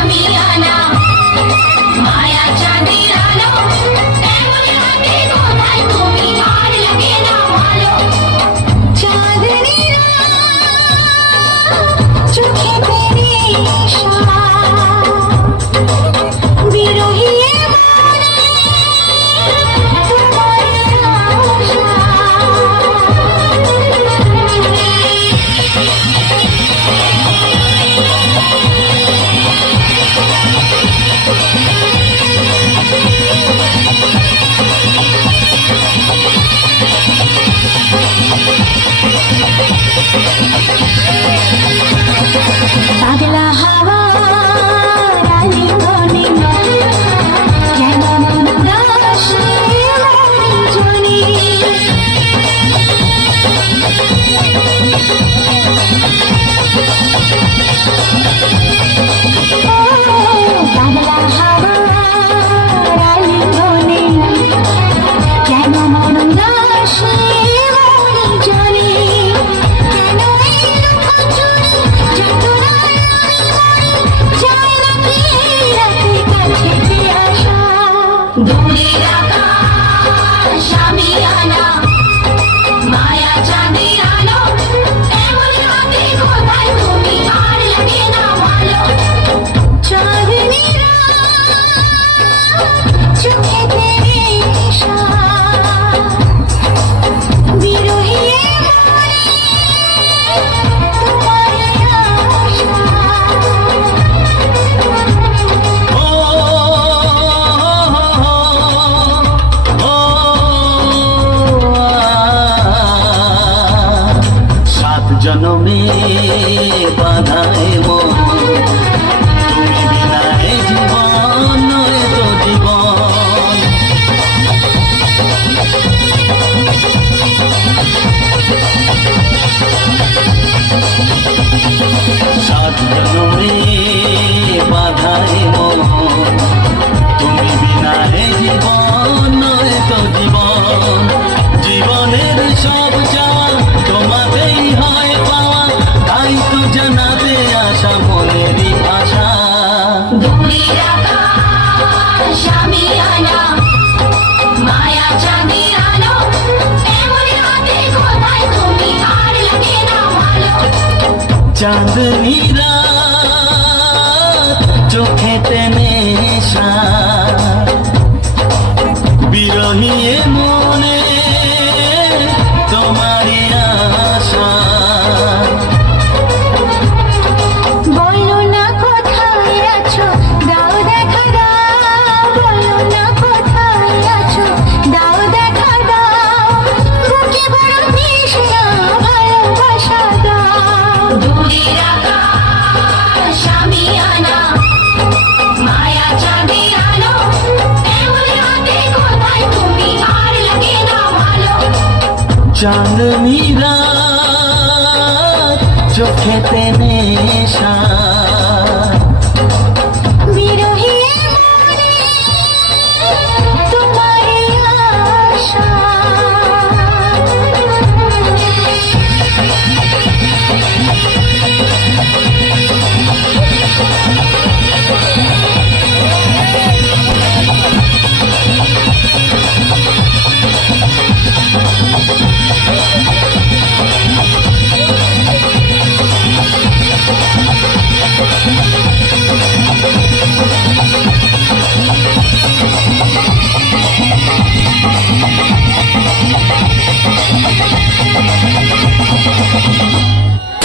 শামিয়ানা মায়া চাঁদের আলো এমন হাতে কোথায় তুমি আর লাগে না ভালো চাঁদনি চোখে নেশা বিরহী পাগলা হাওয়া রানী বনে কেমন উদাসী জনি পাগলা হাওয়া রানী বনে কেমন উদাসী জনি কেন দূরের আকাশ শামিয়ানা মায়া চাঁদের আলো এমন হাতে কোথায় তুমি আর লাগে না ভালো চাঁদনি চোখেতে নেশা বিরহী জনমে বাধায় মন তুমি বিনায় জীবন নয় তো জীবন সাত জনমে বাধায় মন তুমি বিনায় জীবন নয় তো জীবন জীবনের সব চাওয়া তোমাতেই হয় পাওয়া তাই তো জানাতে আসা মনেরই আশা দূরের আকাশ শামিয়ানা মায়া চাঁদের আলো এমন হাতে কোথায় তুমি আর লাগে না ভালো চাঁদনি রাত চোখেতে নেশা বিরহী মনে তোমারই আশা বলো না কোথায় আছো দাও দেখা দাও বলো না কোথায় আছো দাও দেখা দাও বুকে বড় তৃষ্ণা ভালোবাসা দাও দূরের আকাশ শামিয়ানা মায়া চাঁদের আলো এমন হাতে কোথায় তুমি আর লাগে না ভালো চাঁদনি রাত চোখেতে নেশা